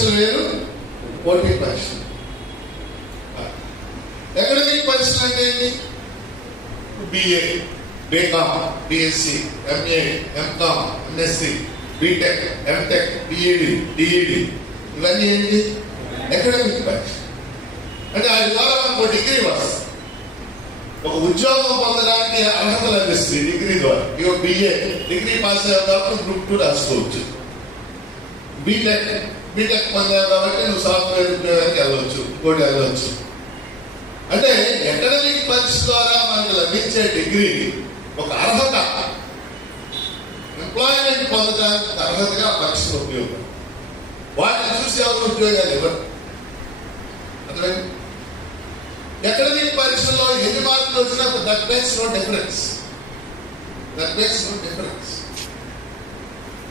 పరీక్షలు వేరు పోటీ పరీక్షలు ఎకడమిక్ పరీక్షలు అంటే ఏంటి? BA BCom BSc MA MCom MSc BTech MTech BEd DEd ఇవన్నీ ఏంటి? అకాడమిక్ పరీక్ష అంటే ఆ ద్వారా మనకు డిగ్రీ వస్తుంది ఒక ఉద్యోగం పొందడానికి అర్హత లభిస్తుంది డిగ్రీ ద్వారా. ఇక బిఏ డిగ్రీ పాస్ అయిన తర్వాత గ్రూప్ టూ రాసుకోవచ్చు. బీటెక్ బీటెక్ పొందావు కాబట్టి నువ్వు సాఫ్ట్వేర్ ఉద్యోగానికి వెళ్ళవచ్చు ఇంకోటి వెళ్ళవచ్చు. అంటే అకాడమిక్ పరీక్ష ద్వారా మనకు లభించే డిగ్రీ ఒక అర్హత. ఎంప్లాయ్మెంట్ పొందడానికి అర్హతగా పరీక్షలు ఉపయోగం. వాటిని చూసి ఎవరు ఉద్యోగాలు ఇవ్వరు? అర్థమైంది? అకాడమిక్ పరీక్షలో ఎన్ని మార్కులు వచ్చినా that makes no difference that makes no difference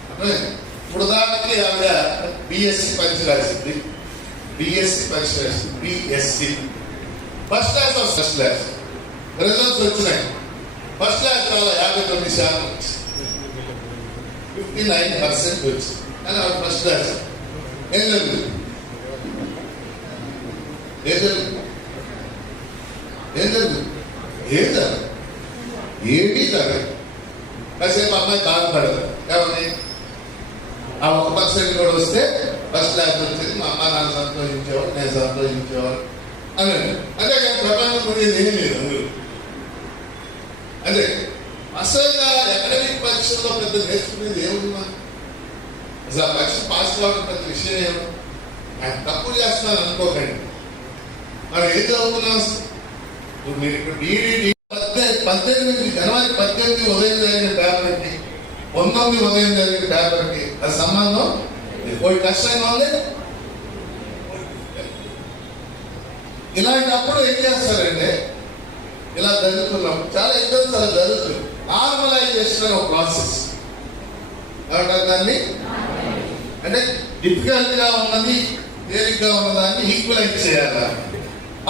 అర్థమైంది? ఇప్పుడు ఉదాహరణకి ఆవిడ బిఎస్సి పరీక్ష రాసింది బిఎస్సి పరీక్ష రాసింది BSc first class of first class results వచ్చినాయి ఫస్ట్ క్లాస్ వల్ల యాభై తొమ్మిది శాతం ఫిఫ్టీ నైన్ పర్సెంట్ వచ్చింది కానీ ఆవిడ ఫస్ట్ క్లాస్ ఏం జరిగింది ఏం జరిగింది ఏం జరిగింది ఏం జరగదు ఏమీ జరగదు కాసేపు అమ్మాయి బాధపడదు ఏమని ఆ ఒక పర్సెంట్ కూడా వస్తే ఫస్ట్ క్లాస్ వచ్చేది. మా అమ్మ నాన్న సంతోషించేవారు నేను సంతోషించేవారు. అని అంటే కానీ ప్రపంచం గురించి ఏం లేదు అందులో. అదే అసలుగా అకాడమిక్ పరీక్షల్లో పెద్ద నేర్చుకునేది ఏముందా అసలు ఆ పరీక్ష పాస్ కావడం పెద్ద విషయం ఏమో. ఆయన తప్పు చేస్తున్నాను అనుకోకండి. మనం ఏం చదువుకున్నాం ఇప్పుడు మీరు ఇప్పుడు డిఈడి పద్దెనిమిది జనవరి పద్దెనిమిది ఉదయం జరిగిన పేపర్ అండి పంతొమ్మిది ఉదయం జరిగిన పేపర్కి అది సంబంధం? పోయి కష్టంగా ఉంది? ఇలాంటప్పుడు ఏం చేస్తారంటే ఇలా జరుగుతున్నాం. చాలా ఇబ్బంది చాలా జరుగుతుంది. నార్మలైజేషన్ ఒక ప్రాసెస్ ఏమంటారు దాన్ని? అంటే డిఫికల్ట్గా ఉన్నది తేలిగ్గా ఉన్నదాన్ని ఈక్వలైజ్ చేయాలా?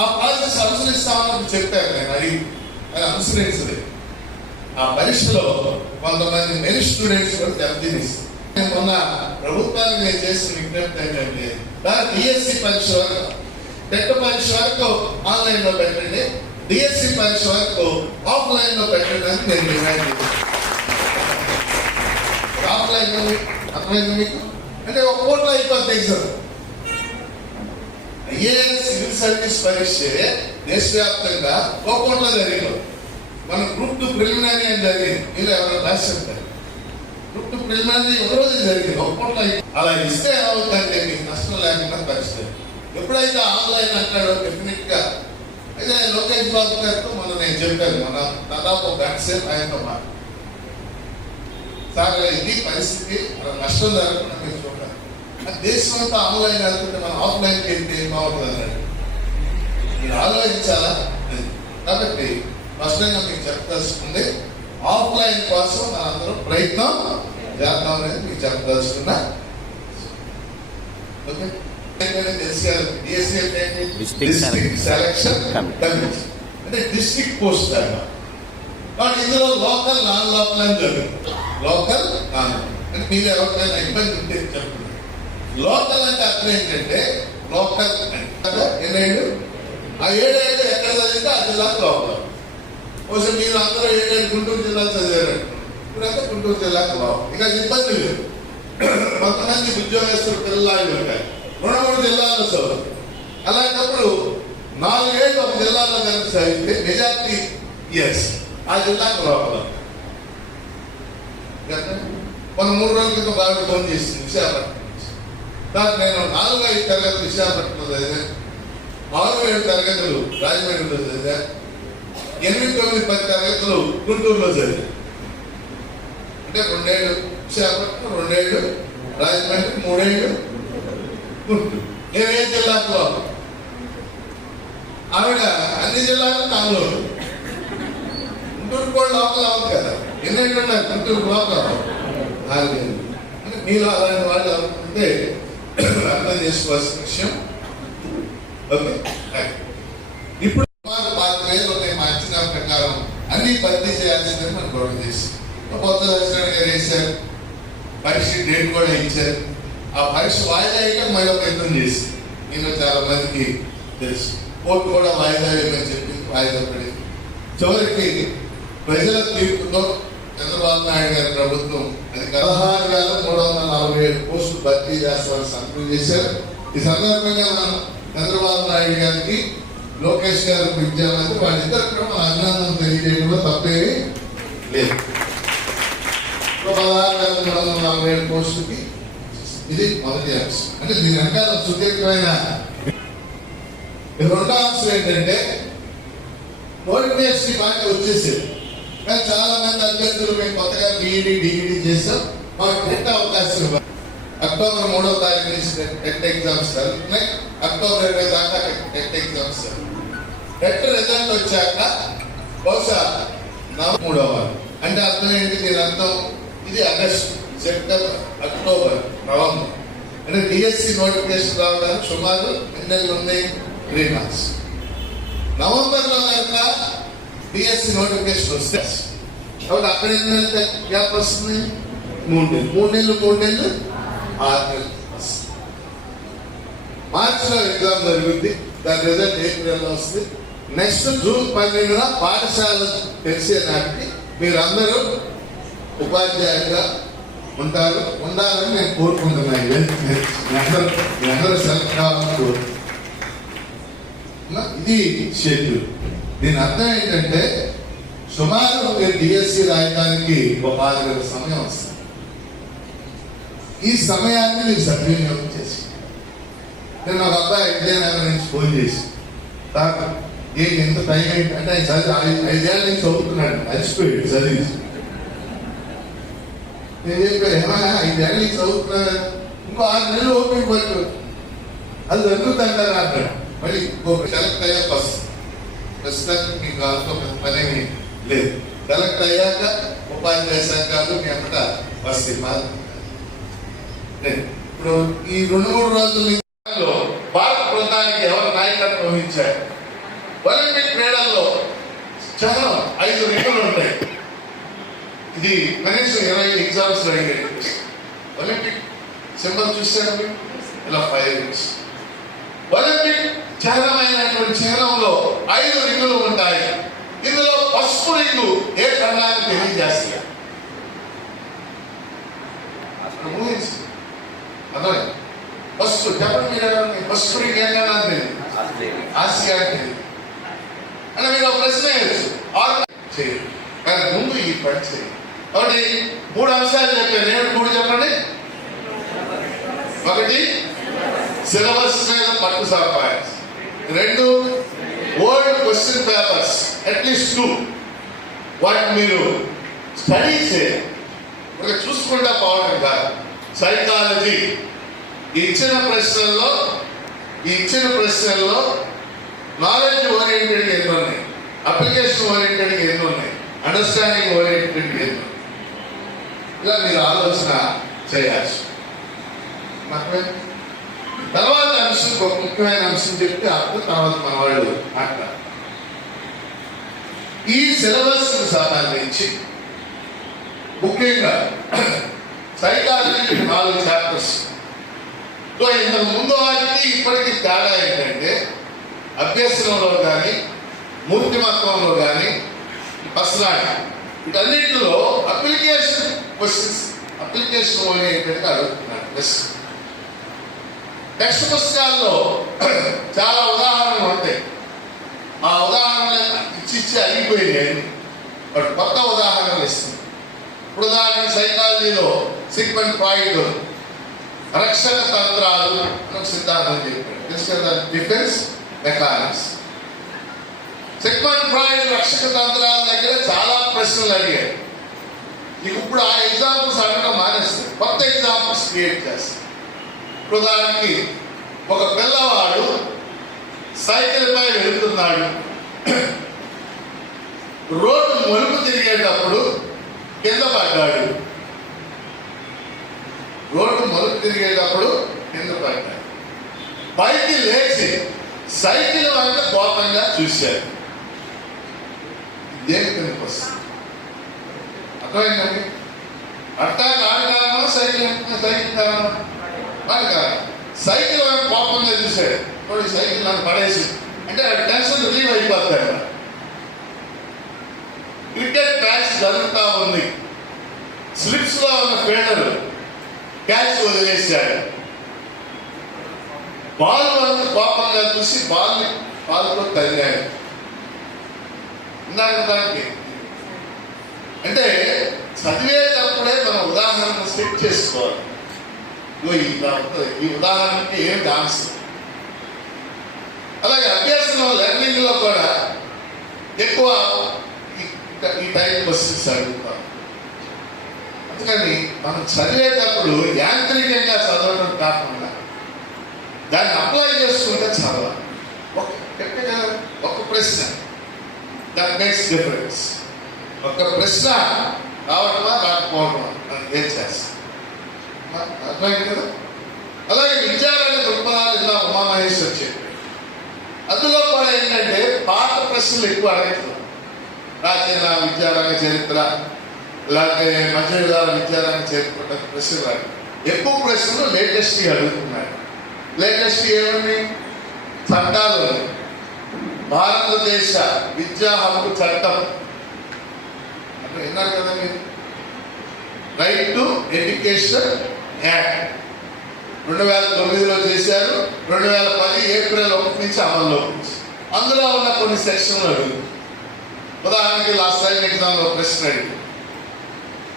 ఆ ప్రాసెస్ అనుసరిస్తామని చెప్పాను నేను అది అది అనుసరించలేదు. ఆ పరీక్షలో కొంతమంది మెరిట్ స్టూడెంట్స్ కూడా దెబ్బతినేసి. మొన్న ప్రభుత్వానికి నేను చేసిన విజ్ఞప్తి ఏంటంటే దాని డిఎస్సి పరీక్ష వరకు టెట్ పరీక్ష వరకు ఆన్లైన్లో పెట్టండి డిఎస్సి పరీక్ష వరకు ఆఫ్లైన్లో పెట్టడానికి నేను డిమాండ్ చేశాను. ఆఫ్లైన్లో అర్థమైంది మీకు? అంటే ఒక కోట్లో అయిపోద్ది ఎగ్జామ్. ఐఏఎస్ సివిల్ సర్వీస్ పరీక్ష దేశవ్యాప్తంగా ఒక కోట్లో జరిగింది. మన గ్రూప్ టూ ప్రిలిమినరీ అని జరిగింది? మీరు ఎవరైనా రాసి చెప్తారు. గ్రూప్ టూ ప్రిలిమినరీ ఒక రోజు జరిగింది. ఒక కోట్లో అలా ఇస్తే అవుతుంది మీకు నష్టం లేకుండా పరిస్థితి. ఎప్పుడైతే ఆన్లైన్ అంటాడో డెఫినెట్గా అయితే లోకేష్ బాబు గారితో మనం నేను చెప్పాను మన దాదాపు ఒక గంట ఆయనతో మాట సార్ ఇది పరిస్థితి మన నష్టం జరగకుండా మీరు చూడాలి దేశం అంతా ఆన్లైన్ అనుకుంటే మనం ఆఫ్లైన్కి వెళ్తే ఏం బాగుంటుంది అన్నాడు. మీరు ఆలోచించాలా? కాబట్టి స్పష్టంగా మీకు చెప్పదలుచుకుంది. ఆఫ్లైన్ కోసం మనందరం ప్రయత్నం చేద్దాం అనేది మీకు చెప్పదలుచుకున్నా. ఓకే. DSC అంటే డిస్ట్రిక్ట్ పోస్ట్ అన్నమాట. కాబట్టి ఇందులో లోకల్ నాన్ లోకల్ అని జరుగుతుంది. లోకల్ నాన్ అంటే మీరు ఎవరికైనా ఇబ్బంది ఉంటే చెప్పండి. లోకల్ అంటే అర్థం ఏంటంటే లోకల్ అంటే ఎన్నేళ్ళు ఆ ఏడేళ్ళు ఎక్కడ చదివితే ఆ జిల్లాకు లోకల్ కొంచెం మీరు అందరూ ఏంటంటే గుంటూరు జిల్లా చదివారు. ఇప్పుడంతా గుంటూరు జిల్లాకు లోకల్ ఇక ఇబ్బంది లేదు. కొంతమంది ఉద్యోగస్తులు పిల్లలు ఉంటాయి రెండు మూడు జిల్లాల్లో చదువు. అలాంటప్పుడు నాలుగేళ్ళు ఒక జిల్లాలో కనుక చదివితే మెజార్టీ ఇయర్స్. ఆ జిల్లాకు లోపల. మన మూడు రోజుల క్రితం బాగా ఫోన్ చేసింది విశాఖపట్నం నుంచి. నేను నాలుగు ఐదు తరగతులు విశాఖపట్నంలో చదివాను. ఆరు ఏడు తరగతులు రాజమండ్రిలో చదివాను. ఎనిమిది తొమ్మిది పది తరగతులు గుంటూరులో జరిగాయి. అంటే రెండేళ్ళు విశాఖపట్నం రెండేళ్ళు రాజమండ్రి మూడేళ్ళు గుంటూరు. నేను ఏ జిల్లాలో ఆవిడ అన్ని జిల్లాలు నాలుగు గుంటూరు కూడా లోపల అవ్వదు కదా. ఎన్నేళ్ళు ఉన్నారు గుంటూరు లోపల నాలుగేళ్ళు అంటే మీలో అలాంటి వాళ్ళు అనుకుంటే అర్థం చేసుకోవాల్సిన విషయం. ఓకే? థ్యాంక్ యూ సుమారు పాతిక వేలు ఉన్నాయి మా అంచనా ప్రకారం అన్ని భర్తీ చేయాల్సిందని మనం గొడవ చేసి కొత్త దర్శనం గారు వేశారు పరీక్ష డేట్ కూడా ఇచ్చారు. ఆ పరీక్ష వాయిదా వేయటం మళ్ళీ ప్రయత్నం చేసి నేను చాలా మందికి తెలుసు. కోర్టు కూడా వాయిదా వేయమని చెప్పి వాయిదా పడింది. చివరికి ప్రజల తీర్పుతో చంద్రబాబు నాయుడు గారి ప్రభుత్వం అది పదహారు వేల మూడు వందల నలభై ఏడు పోస్టులు భర్తీ చేస్తామని సంతకం చేశారు. ఈ సందర్భంగా మనం చంద్రబాబు నాయుడు గారికి లోకేష్ గారు విద్యామంత్రి వాళ్ళిద్దరు కూడా మన అభినందన తెలియజేయడంలో తప్పేమీ లేదు. పదహారు వేల మూడు వందల నలభై ఏడు పోస్టులకి ఇది మొదటి అంశం. అంటే దీని వెనకాల సుదీర్ఘమైన రెండో అంశం ఏంటంటే నోటిఫికేషన్ మాకు వచ్చేసేది. కానీ చాలా మంది అభ్యర్థులు మేము కొత్తగా బీఈడి డిఈడి చేసాం మాకు టెట్ అవకాశం ఇవ్వాలి. అక్టోబర్ మూడవ తారీఖు నుంచి టెట్ ఎగ్జామ్స్ జరుగుతున్నాయి అక్టోబర్ ఇరవై దాకా టెట్ ఎగ్జామ్స్ టెట్ రిజల్ట్ వచ్చాక బహుశా నవ మూడవ వారం. అంటే అర్థం ఏంటి దీని అర్థం? ఇది ఆగస్ట్ సెప్టెంబర్ అక్టోబర్ నవంబర్. అంటే డిఎస్సి నోటిఫికేషన్ రావడానికి సుమారు ఎన్ని నెలలు ఉన్నాయి త్రీ మంత్స్. నవంబర్లో కనుక డిఎస్సి నోటిఫికేషన్ వస్తే కాబట్టి అక్కడ ఎన్ని నెలలు గ్యాప్ వస్తుంది? మూడు నెలలు. మూడు నెలలు మూడు నెలలు మార్చిలో ఎగ్జామ్ జరిగింది. దాని రిజల్ట్ ఏప్రిల్లో వస్తుంది. నెక్స్ట్ జూన్ పన్నెండున పాఠశాల తెలిసే నాటికి మీరందరూ ఉపాధ్యాయులుగా ఉంటారు. ఉండాలని నేను కోరుకుంటున్నాను ఇది అందరూ సెలెక్ట్ కావాలని ఇది షెడ్యూల్ దీని అర్థం ఏంటంటే సుమారు మీరు డిఎస్సి రాయడానికి ఒక ఆరు సమయం వస్తుంది. ఈ సమయాన్ని నేను సద్వినియోగం చేసి నేను ఒక అబ్బాయి విజయనగరం నుంచి ఫోన్ చేసి తాత ఏం ఎంత టైం ఏంటి అంటే ఆయన చదివి ఐ- ఐదేళ్ళ నుంచి చదువుతున్నాడు అలసిపోయాడు చదివి నేను చెప్పాను ఏమైనా ఐదేళ్ళ నుంచి చదువుతున్నాడు ఇంకో ఆరు నెలలు ఓపిక పట్టు. అది జరుగుతుంటారు అంటాడు. మళ్ళీ ఇంకొక సెలెక్ట్ అయ్యా బస్ ప్రస్తుతానికి మీ కాలంలో పెద్ద పనేమి లేదు. సెలెక్ట్ అయ్యాక ఉపాధి చేశాక మీ అమ్మట బస్ మాత్రం ఇప్పుడు ఈ రెండు మూడు రోజుల్లో భారత బృందానికి ఎవరు నాయకత్వం వహించారు? ఒలింపిక్ క్రీడల్లో చాలా ఐదు రింగులు ఉంటాయి. ఇది కనీసం ఇరవై ఎగ్జామ్స్ అడిగాయి ఒలింపిక్ సింబల్ చూసారు ఇలా ఫైవ్ రింగ్స్ ఒలింపిక్ చిహ్నమైనటువంటి చిహ్నంలో ఐదు రింగులు ఉంటాయి. ఇందులో పసుపు రింగు ఏ ఖండాన్ని తెలియజేస్తాయి ఊహించింది ఏ ఖండాన్ని తెలియదు ఆసియా తెలియదు అంటే మీరు ఒక ప్రశ్న వేయచ్చు ఆరు చేయరు కానీ ముందు ఈ పని చేయండి కాబట్టి మూడు అంశాలు చెప్పాను ఏమిటి మూడు చెప్పండి? ఒకటి సిలబస్ మీద పట్టు సంపాదించి. రెండు old question papers at least two వాటిని మీరు స్టడీ ఒక చూసుకుంటా పోవడం కాదు. సైకాలజీ. ఇచ్చిన ప్రశ్నల్లో ఇచ్చిన ప్రశ్నల్లో నాలెడ్జ్ ఓరియంటెడ్ ఎన్ని ఉన్నాయి? అప్లికేషన్ ఓరియంటెడ్ ఎన్ని ఉన్నాయి? అండర్స్టాండింగ్ ఓరియంటెడ్ ఎన్ని ఇలా మీరు ఆలోచన చేయాల్సి. తర్వాత అంశం ఒక ముఖ్యమైన అంశం చెప్తే అప్పుడు తర్వాత మన వాళ్ళు మాట్లాడారు ఈ సిలబస్ సంబంధించి ముఖ్యంగా సైకాలజీ నాలుగు చాప్టర్స్ సో ఇంతకు ముందు వాటికి ఇప్పటికి తేడా ఏంటంటే అభ్యసనంలో కానీ మూర్తిమత్వంలో కానీ పర్సనాలిటీ వీటన్నింటిలో అప్లికేషన్ క్వశ్చన్స్ అప్లికేషన్ ఓరియంటెడ్గా అడుగుతున్నాను ఎస్ టెక్స్ట్ పుస్తకాల్లో చాలా ఉదాహరణలు ఉంటాయి. ఆ ఉదాహరణలు ఇచ్చి ఇచ్చి అయిపోయినాయి బట్ కొత్త ఉదాహరణలు ఇస్తుంది ఇప్పుడు ఉదాహరణకి సైకాలజీలో సిగ్మెంట్ ఫ్రాయిడ్ రక్షణ తంత్రాలు అని ఒక సిద్ధాంతం చెప్పాడు. డిఫెన్స్ మెకానిక్స్ సిగ్మెంట్ ఫ్రాయిడ్ రక్షక తంత్రాల దగ్గర చాలా ప్రశ్నలు అడిగాడు. నీకు ఇప్పుడు ఆ ఎగ్జాంపుల్స్ అడగడం మానేస్తుంది. కొత్త ఎగ్జాంపుల్స్ క్రియేట్ చేస్తారు ఇప్పుడు దానికి ఒక పిల్లవాడు సైకిల్ పై వెళ్తున్నాడు. రోడ్డు మలుపు తిరిగేటప్పుడు కింద పడ్డాడు. రోడ్డు మొదలు తిరిగేటప్పుడు కింద పడ్డాడు. పైకి లేచి సైకిల్ వంక కోపంగా చూశాడు. దేని కిందకు వస్తుంది అర్థమైందండి? అట్టా కారు కారణమా సైకిల్ సైకిల్ కారణమా వాడికి సైకిల్ అని కోపంగా చూశాడు. సైకిల్ నన్ను పడేసి అంటే టెన్షన్ రిలీవ్ అయిపోతాడు క్రికెట్ మ్యాచ్ జరుగుతూ ఉంది. స్లిప్స్లో ఉన్న ఫీల్డర్ క్యాచ్ వదిలేశాడు బాల్ వంక కోపంగా చూసి బాల్ బాల్తో తగిలాడు ఇందాక దానికి. అంటే చదివేటప్పుడే మనం ఉదాహరణ సెట్ చేసుకోవాలి. ఈ ఉదాహరణకి ఏం డాన్స్ అలాగే అభ్యాసంలో లెర్నింగ్లో కూడా ఎక్కువ ఈ- ఈ టైం క్వశ్చన్స్ అడుగుతాం. అందుకని మనం చదివేటప్పుడు యాంత్రికంగా చదవడం కాకుండా దాన్ని అప్లై చేసుకుంటే చదవాలి. ఒక ఎక్కడ ఒక ప్రశ్న. దట్ మేక్స్ డిఫరెన్స్ ఒక ప్రశ్న రావడమా రాకపోవడమా ఏం చేస్తాం? అర్థమైంది కదా? అలాగే విద్యాలయ దృక్పథాలు ఇలా ఉమామహేశ్వర్ చెప్పి అందులో కూడా ఏంటంటే పాత ప్రశ్నలు ఎక్కువ అడగట్లేదు ప్రాచీన విద్యారంగ చరిత్ర లేకపోతే మధ్యయుగాల విద్యారంగ చరిత్ర ప్రశ్నలు రాదు ఎక్కువ ప్రశ్నలు లేటెస్ట్ అడుగుతున్నాయి. లేటెస్ట్ ఏమని? చట్టాలు. భారతదేశ విద్యా హక్కు చట్టం. అంటే విన్నారు కదా మీరు? రైట్ టు ఎడ్యుకేషన్ యాక్ట్ రెండు వేల తొమ్మిదిలో చేశారు. రెండు వేల పది ఏప్రిల్ ఒకటి నుంచి అమల్లోకి అందులో ఉన్న కొన్ని సెక్షన్లు అడుగు ఉదాహరణకి లాస్ట్ టైం ఎగ్జామ్లో ప్రశ్న అడిగి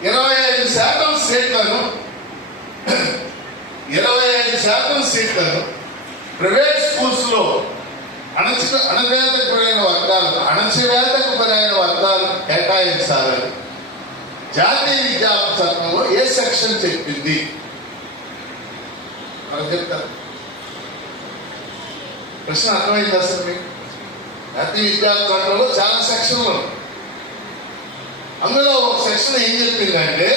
ఇరవై ఐదు శాతం సీట్లను ఇరవై ఐదు శాతం సీట్లను ప్రైవేట్ స్కూల్స్లో అణచి అణవేతకు గురైన వర్గాలు అణచివేతకు గురైన వర్గాలు కేటాయించాలని జాతీయ విద్యా చట్టంలో ఏ సెక్షన్ చెప్పింది? చెప్తారు. ప్రశ్న అర్థమైంది అసలు మీకు? ప్రతి విద్యార్థులలో చట్టంలో చాలా సెక్షన్లు అందులో ఒక సెక్షన్ ఏం చెప్పిందంటే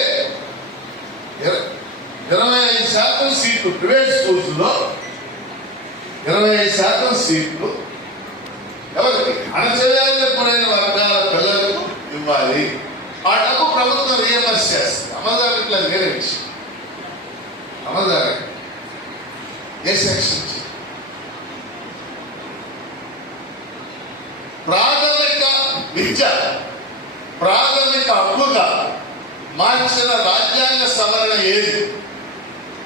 ఇరవై ఐదు శాతం సీట్లు ప్రైవేట్ స్కూల్స్లో ఇరవై ఐదు శాతం సీట్లు ఎవరికి? అణచివేతపడిన వర్గాల పిల్లలకు ఇవ్వాలి. ఆ డబ్బు ప్రభుత్వం రియమర్స్ చేస్తుంది. అమలుదారు ఇట్లా వేరే విషయం ఏ సెక్షన్ నుంచి? ప్రాథమిక విద్య ప్రాథమిక హక్కుగా మార్చిన రాజ్యాంగ సవరణ ఏది?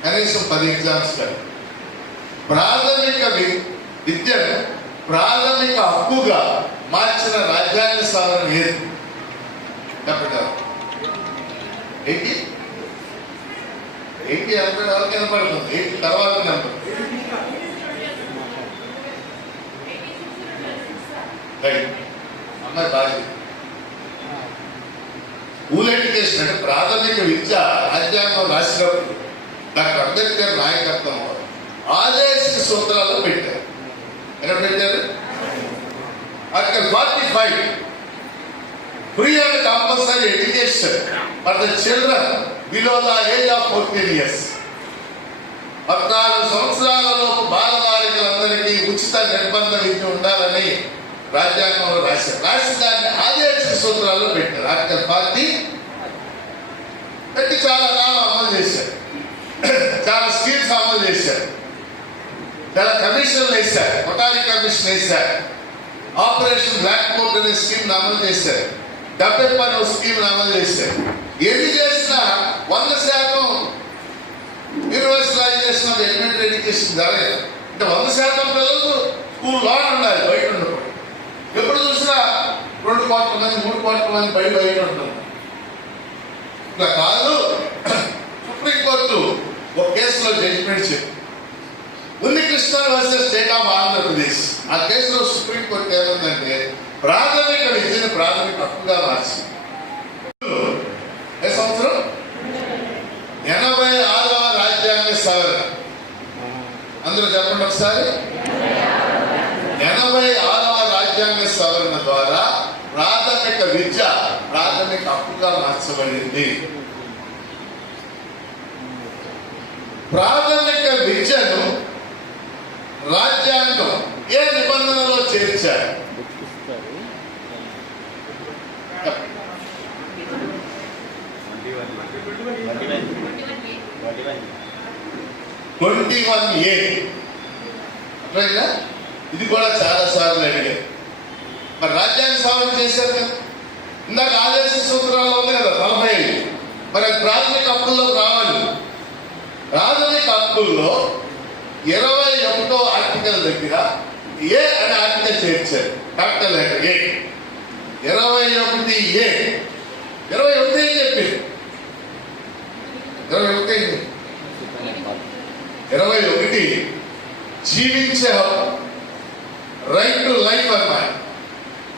కనీసం పది ఎగ్జామ్స్ కాదు ప్రాథమిక విద్యను ప్రాథమిక హక్కుగా మార్చిన రాజ్యాంగ సవరణ ఏది? చెప్పండి ఎయిటీ? ఎయిటీ ఎనభై వరకు కనపడుతుంది. ఎయిటీ తర్వాత నెంబర్ రైట్ అమ్మాయి బాగా స్కూల్ ఎడ్యుకేషన్ అంటే ప్రాథమిక విద్య రాజ్యాంగం రాసినప్పుడు డాక్టర్ అంబేద్కర్ నాయకత్వం ఆదేశిక సూత్రాలు పెట్టారు. ఎక్కడ పెట్టారు? Article forty five. Free and compulsory education for the children below the age of fourteen years పద్నాలుగు సంవత్సరాలలో బాలబాలికలందరికీ ఉచిత నిర్బంధం ఇచ్చి ఉండాలని రాజ్యాంగంలో రాశారు. రాసి దాన్ని ఆదేశిక సూత్రాల్లో పెట్టారు. ఆర్టికల్ ఫార్టీ పెట్టి చాలా కాలం అమలు చేశారు. చాలా స్కీమ్స్ అమలు చేశారు. చాలా కమిషన్లు వేశారు. కొటారీ కమిషన్ వేశారు. ఆపరేషన్ బ్లాక్ బోర్డ్ అనే స్కీమ్ అమలు చేశారు. డబ్బై పని స్కీమ్ అమలు చేశారు. ఎన్ని చేసినా వంద శాతం యూనివర్సలైజేషన్ ఆఫ్ ఎలిమెంటరీ ఎడ్యుకేషన్ జరగదు. అంటే వంద శాతం పిల్లలు స్కూల్లో ఉండాలి బయట ఉండకూడదు. ఎప్పుడు చూసినా రెండు కోట్ల మంది మూడు కోట్ల మంది బయట బయట ఉంటారు ఇట్లా కాదు. సుప్రీంకోర్టు ఒక కేసులో జడ్జిమెంట్ చెప్పి Unni Krishna versus state of Andhra Pradesh. ఆ కేసులో సుప్రీంకోర్టు ఏమందంటే ప్రాథమిక విద్యను ప్రాథమిక హక్కుగా మార్చింది. ఏ సంవత్సరం? ఎనభై ఆరవ రాజ్యాంగ సవరణ. అందులో చెప్పండి ఒకసారి. ఎనభై ఆరు ద్వారా ప్రాథమిక విద్య ప్రాథమిక హక్కుగా మార్చబడింది. ప్రాథమిక విద్యను రాజ్యాంగం ఏ నిబంధనలో చేర్చారు? Twenty one A. ఇది కూడా చాలా సార్లు అడిగారు మరి రాజ్యాంగ సవరణ చేశారు కదా. ఇందాక ఆదేశ సూత్రాల్లో ఉంది కదా నలభై ఐదు. మరి అది ప్రాథమిక హక్కుల్లో రావాలి. ప్రాథమిక హక్కుల్లో ఇరవై ఒకటో ఆర్టికల్ దగ్గర ఏ అనే ఆర్టికల్ చేర్చారు. Capital letter A. ఇరవై ఒకటి ఏ. ఇరవై ఒకటి ఏం చెప్పింది ఇరవై ఒకటి ఏంటి? ఇరవై ఒకటి జీవించే హక్కు. రైట్ టు లైఫ్ అన్నమాట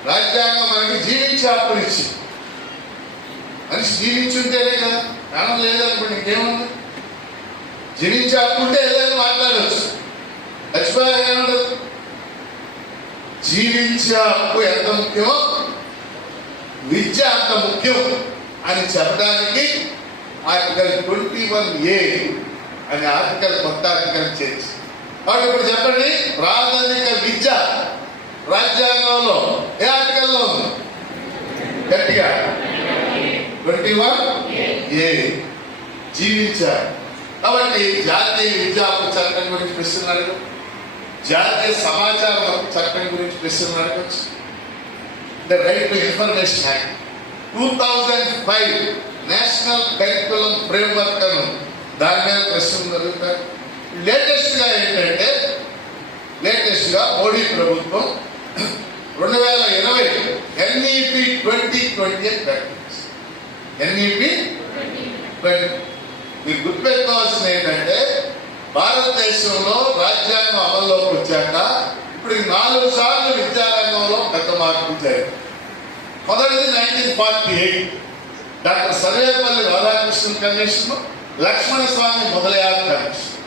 రాజ్యాంగం మనకి జీవించే హక్కునిచ్చి మనిషి జీవించుంటేనే కదా ప్రాణం లేదనుకోండి ఇంకేముంది? జీవించే హక్కు ఏదైనా మాట్లాడవచ్చు చచ్చిపోయాక ఏముండదు జీవించే హక్కు ఎంత ముఖ్యమో విద్య అంత ముఖ్యం అని చెప్పడానికి ఆర్టికల్ ట్వంటీ వన్ ఏ అని ఆర్టికల్ కొత్త ఆర్టికల్ చేసి కాబట్టి ఇప్పుడు చెప్పండి ప్రాథమిక విద్య రాజ్యాంగంలో ఏ ఆర్టికల్లో ఉంది? గట్టిగా. Twenty one? ఏ. జీవించారు కాబట్టి జాతీయ విద్యా చట్టం గురించి ప్రశ్నలు అడగచ్చు జాతీయ సమాచార చట్టం గురించి ప్రశ్నలు అడగచ్చు the right to information act two thousand five national curriculum framework అను దాని మీద ప్రశ్నలు జరుగుతాయి. లేటెస్ట్గా ఏంటంటే లేటెస్ట్గా మోడీ ప్రభుత్వం రెండు వేల ఇరవై NEP twenty twenty NEP twenty. మీరు గుర్తుపెట్టుకోవాల్సింది ఏంటంటే భారతదేశంలో రాజ్యాంగం అమల్లోకి వచ్చాక ఇప్పుడు నాలుగు సార్లు విద్యారంగంలో పెద్ద మార్పులు జరిగింది మొదటిది nineteen forty eight. Doctor Sarvepalli Radhakrishnan commission Lakshmana Swami Mudaliar commission.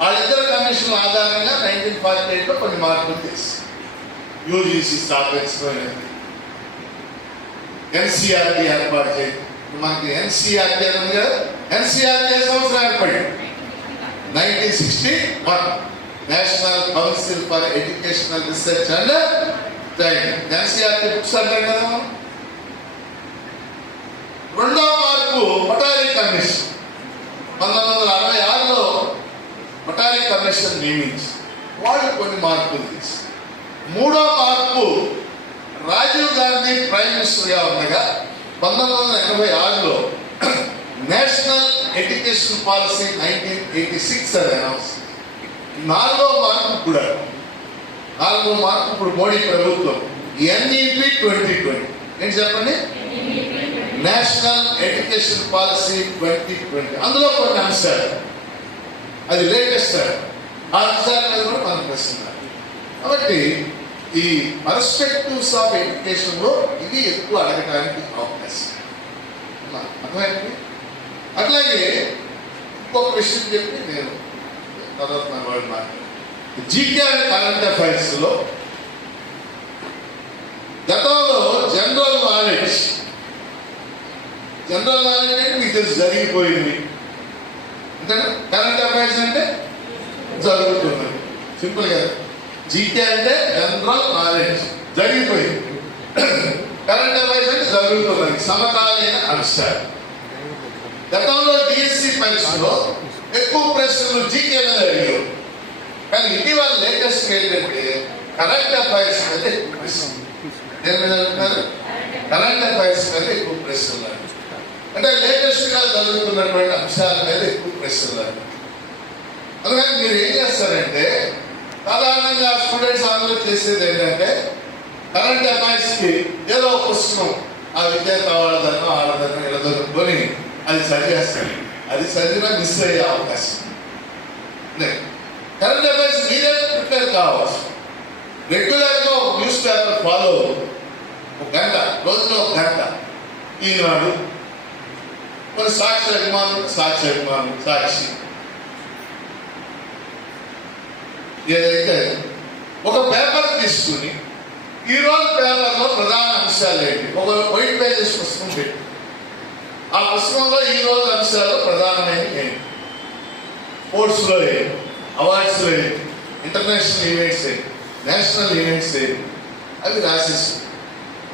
వాళ్ళిద్దరు కమిషన్ ఆధారంగా నైన్టీన్ ఫార్టీ ఎయిట్లో కొన్ని మార్పులు చేసింది యూజీసీ స్థాపించడం ఎన్సీఆర్టీ ఏర్పాటు చేయండి మనకి ఎన్సీఆర్టీ అని ఉంది కదా ఎన్సీఆర్టీ సంవత్సరం ఏర్పడింది nineteen sixty one national council for educational research and training NCERT books అంటాం కదా మనం? రెండో మార్పు పటారీ కమిషన్. పంతొమ్మిది వందల అరవై ఆరులో పటారీ కమిషన్ నియమించి వాళ్ళు కొన్ని మార్పులు చేసి మూడో మార్పు రాజీవ్ గాంధీ ప్రైమ్ మినిస్టర్గా ఉండగా పంతొమ్మిది వందల ఎనభై ఆరులో national education policy nineteen eighty six అని అనౌన్స్ నాలుగో మార్పు కూడా నాలుగో మార్పు ఇప్పుడు మోడీ ప్రభుత్వం ఎన్ఈపి ట్వంటీ ట్వంటీ. ఏంటి చెప్పండి? National education policy twenty twenty. అందులో కొన్ని అంశాలు అది లేటెస్ట్ ఆ అంశాల మీద కూడా మనం ప్రశ్న కాబట్టి ఈ పర్స్పెక్టివ్స్ ఆఫ్ ఎడ్యుకేషన్లో ఇది ఎక్కువ అడగడానికి అవకాశం. అర్థమైంది? అట్లాగే ఇంకొక విషయం చెప్పి నేను తర్వాత నా వాళ్ళు మాట్లాడు జీకే అండ్ కరెంట్ అఫైర్స్లో గతంలో జనరల్ నాలెడ్జ్ జనరల్ నాలెడ్జ్ అంటే మీకు తెలుసు జరిగిపోయింది. అంతేనా? కరెంట్ అఫైర్స్ అంటే జరుగుతున్నది. సింపుల్ కదా జీకే అంటే జనరల్ నాలెడ్జ్. జరిగిపోయింది. కరెంట్ అఫైర్స్ అంటే జరుగుతున్నది. సమకాలీన అంశాలు గతంలో డిఎస్సి పరీక్షలో ఎక్కువ ప్రశ్నలు జీకే మీద అడిగారు. కానీ ఇటీవల లేటెస్ట్ ఏంటంటే కరెంట్ అఫైర్స్ మీద ఎక్కువ ప్రశ్నలు. దేని మీద కరెంట్ అఫైర్స్ మీద ఎక్కువ ప్రశ్నలు అంటే లేటెస్ట్గా జరుగుతున్నటువంటి అంశాల మీద ఎక్కువ ప్రశ్నలు అందుకని మీరు ఏం చేస్తారంటే సాధారణంగా స్టూడెంట్స్ అందరూ చేసేది ఏంటంటే కరెంట్ అఫైర్స్కి ఏదో ఒక పుస్తకం ఆ విద్యార్థి వాళ్ళదనో వాళ్ళదనో ఇలా కొని అది చదివేస్తాను అది చదివినా మిస్ అయ్యే అవకాశం. కరెంట్ అఫైర్స్ మీరే ప్రిపేర్ కావచ్చు రెగ్యులర్గా ఒక న్యూస్ పేపర్ ఫాలో ఒక గంట రోజులో ఒక గంట. ఈనాడు కొన్ని సాక్షి అభిమానులు సాక్షి అభిమానులు సాక్షి. ఏదైతే ఒక పేపర్ తీసుకుని ఈరోజు పేపర్లో ప్రధాన అంశాలు ఏంటి? ఒక వైట్ పేజెస్ పుస్తకం పెట్టి. ఆ పుస్తకంలో ఈ రోజు అంశాలు ప్రధానమైనవి ఏంటి స్పోర్ట్స్లో ఏంటి అవార్డ్స్లో ఏంటి ఇంటర్నేషనల్ ఈవెంట్స్ ఏంటి నేషనల్ ఈవెంట్స్ ఏంటి అవి రాసేసి.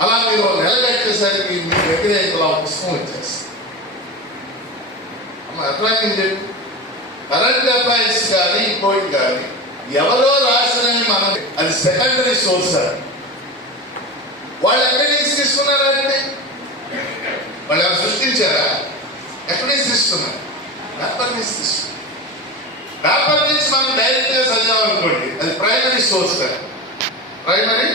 అలా మీరు ఒక నెల కట్టేసరికి మీ దగ్గర ఆ పుస్తకం వచ్చేస్తుంది. అమ్మ అట్లా నేను చెప్పి కరెంట్ అఫైర్స్ కానీ ఇంకోటి కానీ ఎవరో రాసినవి మనం అది సెకండరీ సోర్స్ అది వాళ్ళు ఎక్కడి నుంచి తీసుకున్నారంటే వాళ్ళు ఎవరు సృష్టించారా? ఎక్కడి నుంచి తీసుకున్నారు. పేపర్ నుంచి తీసుకున్నారు. పేపర్ నుంచి మనం డైరెక్ట్గా చదివామనుకోండి అది ప్రైమరీ సోర్స్ కాదు ప్రైమరీ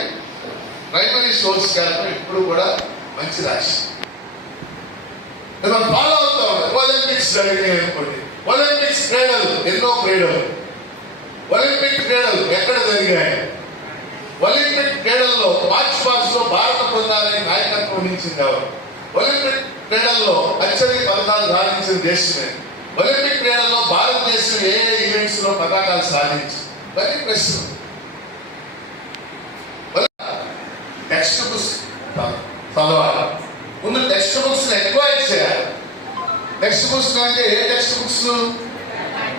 ప్రైమరీ సోర్స్ కాదు ఇప్పుడు కూడా మంచి రాశి మనం ఫాలో అవుతా. ఉంటాం ఒలింపిక్స్ జరిగినాయి అనుకోండి. ఒలింపిక్స్ క్రీడలు ఎన్నో క్రీడలు ఒలింపిక్ క్రీడలు ఎక్కడ జరిగాయి? ఒలింపిక్ క్రీడల్లో మార్చ్ పాస్ భారత బృందానికి నాయకత్వం వహించింది ఎవరు? ఒలింపిక్ క్రీడల్లో అత్యధిక పథకాలు సాధించిన దేశమే. ఒలింపిక్ క్రీడల్లో భారతదేశం ఏ ఏ ఈవెంట్స్లో పథకాలు సాధించి మరి ప్రశ్న టెక్స్ట్ బుక్స్ చదవాలి. ముందు టెక్స్ట్ బుక్స్ ఎక్కువ చేయాలి. టెక్స్ట్ బుక్స్ అంటే ఏ టెక్స్ట్ బుక్స్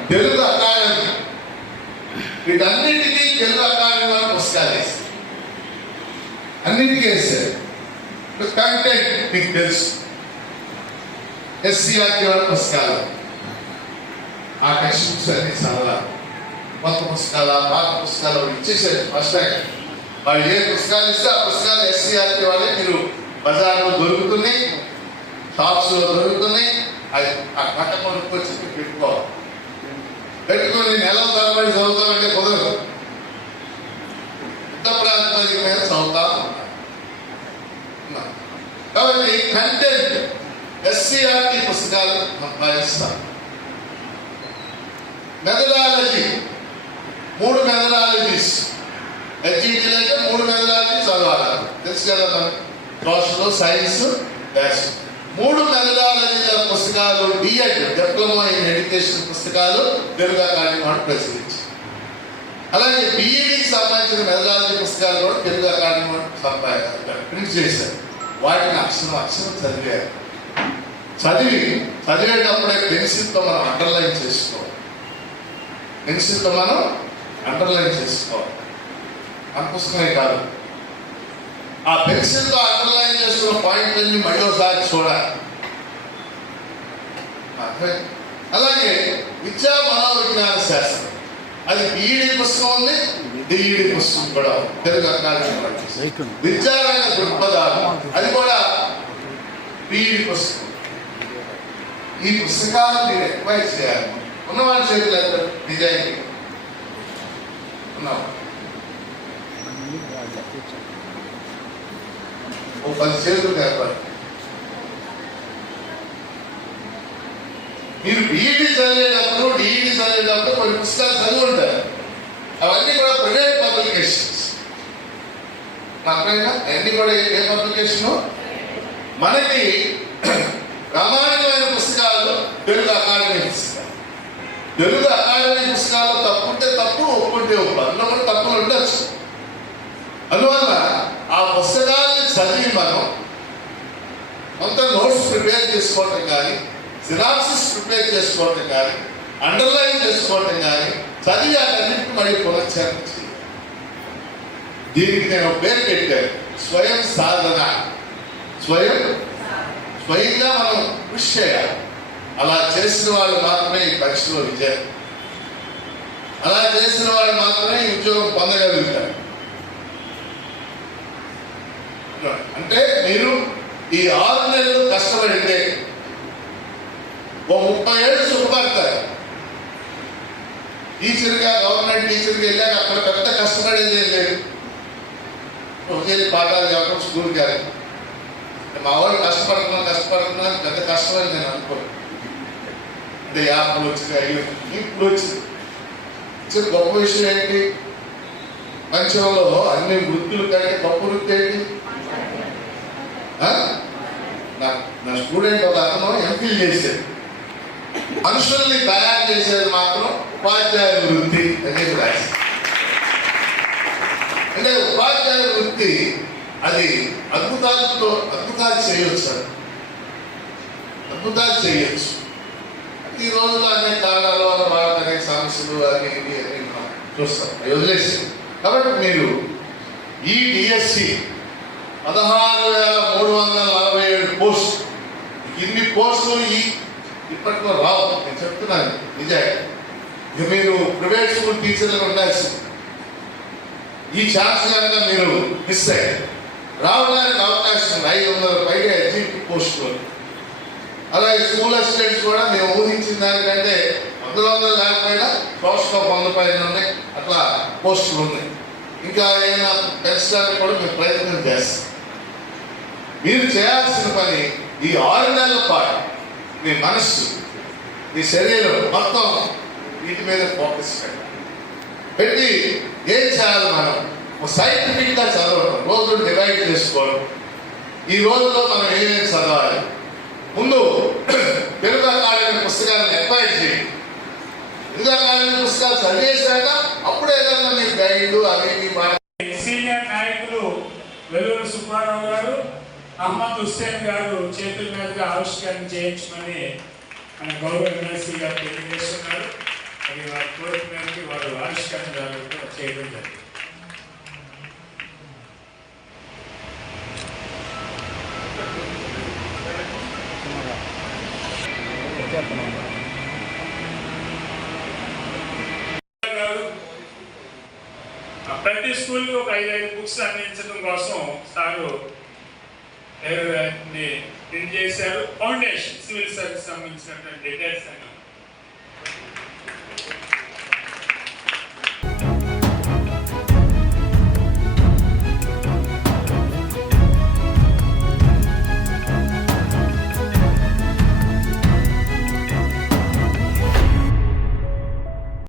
తెలుగు అకాడమీ. వీటన్నిటికీ తెలుగు అకాడమీ వారు పుస్తకాలు వేస్తారు అన్నిటికీ వేస్తారు కంటెంట్ మీకు తెలుసు. ఎస్సీఆర్టీ వారి పుస్తకాలు. ఆ టెక్స్ట్ అన్ని చదవాలి కొత్త పుస్తకాలు పాత పుస్తకాలు ఇచ్చేసారు ఫస్ట్ టైం వాళ్ళు ఏ పుస్తకాలు ఇస్తే ఆ పుస్తకాలు ఎస్సీఆర్టీ వాళ్ళే. మీరు బజార్లో దొరుకుతున్నాయి షాప్స్లో దొరుకుతున్నాయి. అది ఆ కట్ట కొనుక్కొచ్చి పెట్టుకోవాలి. పెట్టుకొని నెల తరబడి చదువుతామంటే కుదరదు. యుద్ధ ప్రాతిపదిక మీద చదువుతా కాబట్టి కంటెంట్ ఎస్సీఆర్టీ పుస్తకాలు సంపాదిస్తాం మెథడాలజీ మూడు మెథడాలజీస్ హెచ్ఈటీలు అయితే మూడు మెథడాలజీ చదవాలి. తెలుసు కదా మనం. సోషల్ సైన్స్ మ్యాథ్స్ మూడు నెలల పుస్తకాలు డిఎడ్ డిప్లొమా ఇన్ ఎడ్యుకేషన్ పుస్తకాలు తెలుగు అకాడమీ ప్రచురించి అలాగే బీఈడికి సంబంధించిన మెథడాలజీ పుస్తకాలు కూడా తెలుగు అకాడమీ సంపాదించారు. ప్రింట్ చేశారు. వాటిని అక్షరం అక్షరం చదివారు. చదివి చదివేటప్పుడే పెన్సిల్తో మనం అండర్లైన్ చేసుకోవాలి. పెన్సిల్తో మనం అండర్లైన్ చేసుకోవాలి. మన పుస్తకమే కాదు. ఆ పెన్సిల్తో అండర్లైన్ చేసుకున్న పాయింట్లన్నీ మళ్ళీ ఒకసారి చూడాలి? అలాగే విద్యా మనోవిజ్ఞాన శాస్త్రం. అది బీఈడి పుస్తకం ఉంది డిఈడి పుస్తకం కూడా. తెలుగు అకాడమీ. విద్యారంగ దృక్పథాలు. అది కూడా బీఈడి పుస్తకం. ఈ పుస్తకాలు మీరు ఎక్వైర్ చేయాలి. ఉన్నవాళ్ళ చేతులు నిజాయితీ ఉన్నాం ఓ పది చేతులు ఏర్పడి మీరు బీఈడి చదివేటప్పుడు డిఈడి చదివేటప్పుడు కొన్ని పుస్తకాలు చదివి ఉంటారు అవన్నీ కూడా ప్రైవేట్ పబ్లికేషన్స్. అర్థమైనా అన్ని కూడా ఏ- పబ్లికేషను? మనకి ప్రామాణికమైన పుస్తకాలు తెలుగు అకాడమీ పుస్తకాలు. తెలుగు అకాడమీ పుస్తకాలు తప్పుంటే తప్పు ఒప్పుంటే ఒప్పు. అందులో కూడా తప్పులు ఉండొచ్చు. అందువల్ల ఆ పుస్తకాలు చదివి మనం కొంత నోట్స్ ప్రిపేర్ చేసుకోవటం కానీ సినాప్సిస్ ప్రిపేర్ చేసుకోవటం కానీ అండర్లైన్ చేసుకోవటం కానీ చదివి అన్నింటిని మళ్ళీ పునశ్చరణ దీనికి నేను ఒక పేరు పెట్టాను స్వయం సాధన. స్వయం స్వయంగా మనం కృషి చేయాలి. అలా చేసిన వాళ్ళు మాత్రమే ఈ పరీక్షలో విజయం. అలా చేసిన వాళ్ళు మాత్రమే ఉద్యోగం పొందగలుగుతారు. అంటే మీరు ఈ ఆరు నెలలు కష్టపడితే ఓ ముప్పై ఏళ్ళు సుఖపడతారు టీచర్గా గవర్నమెంట్ టీచర్కి వెళ్ళాక అక్కడ పెద్ద కష్టపడేది ఏం లేదు. ఒకసారి పాఠాలు చెప్పడం స్కూల్కి వెళ్ళి మా వాళ్ళు కష్టపడుతున్నాం కష్టపడుతున్నాం పెద్ద కష్టమని నేను అనుకోను. అంటే యాప్లు వచ్చింది అయ్యో ఇప్పుడు వచ్చింది గొప్ప విషయం ఏంటి? ప్రపంచంలో అన్ని వృత్తులు కంటే గొప్ప వృత్తి ఏంటి? నా నా స్టూడెంట్ ఒక అతను ఎంఫిల్ చేశాడు. మనుషుల్ని తయారు చేసేది మాత్రం ఉపాధ్యాయ వృత్తి అనేది రాసి అంటే ఉపాధ్యాయ వృత్తి అది అద్భుతాలతో అద్భుతాలు చేయొచ్చు అది. అద్భుతాలు చేయొచ్చు. ఈ రోజుల్లో అనేక కాలాలు వాళ్ళకి అనేక సమస్యలు అని ఇవి అని చూస్తాం. వదిలేసి కాబట్టి మీరు ఈ డిఎస్సి పదహారు వేల మూడు వందల నలభై ఏడు పోస్ట్ ఇన్ని పోస్టులు ఈ ఇప్పట్లో రావు. నేను చెప్తున్నాను నిజాయి ఇక మీరు ప్రైవేట్ స్కూల్ టీచర్లు ఉండాల్సి ఈ ఛాన్స్ కనుక మీరు మిస్ అయ్యారు. రావడానికి అవకాశం ఉంది. ఐదు వందల పైగా ఎగ్జిక్యూటివ్ పోస్టులు. అలాగే స్కూల్ అసిస్టెంట్స్ కూడా మేము ఊహించిన దానికంటే వందల వందలు లేకపోయినా పోస్టులో వంద పైన ఉన్నాయి. అట్లా పోస్టులు ఉన్నాయి. ఇంకా ఏమైనా పెంచడానికి కూడా మేము ప్రయత్నం చేస్తాం. మీరు చేయాల్సిన పని ఈ ఆరు నెలల పాటు మీ మనస్సు మీ శరీరం మొత్తం వీటి మీద ఫోకస్ పెట్టాలి పెట్టి ఏం చేయాలి మనం? సైంటిఫిక్గా చదవడం రోజులు డివైడ్ చేసుకోవడం. ఈ రోజుల్లో మనం ఏమేమి చదవాలి? ముందు తెలుగు పుస్తకాలను ఎక్వైర్ చేయండి. తెలుగు పుస్తకాలు చదివేశాక అప్పుడు ఏదైనా మీ గైడ్ అవి సీనియర్ నాయకులు వెల్లూరు సుబ్బారావు గారు అహ్మద్ హుస్సేన్ గారు చేతుల మీదుగా ఆవిష్కరణ చేయించమని మన గౌరవ ఎమ్మెల్సీ గారు తెలియజేస్తున్నారు. అది వారి కోరిక మేరకు వారు ఆవిష్కరణ జరుగుతూ చేయడం జరిగింది. ప్రతి స్కూల్కి ఒక ఐదు ఐదు బుక్స్ అందించడం కోసం సారు ప్రింట్ చేశారు ఫౌండేషన్ సివిల్ సర్వీస్ సంబంధించినటువంటి డీటెయిల్స్ అన్ని.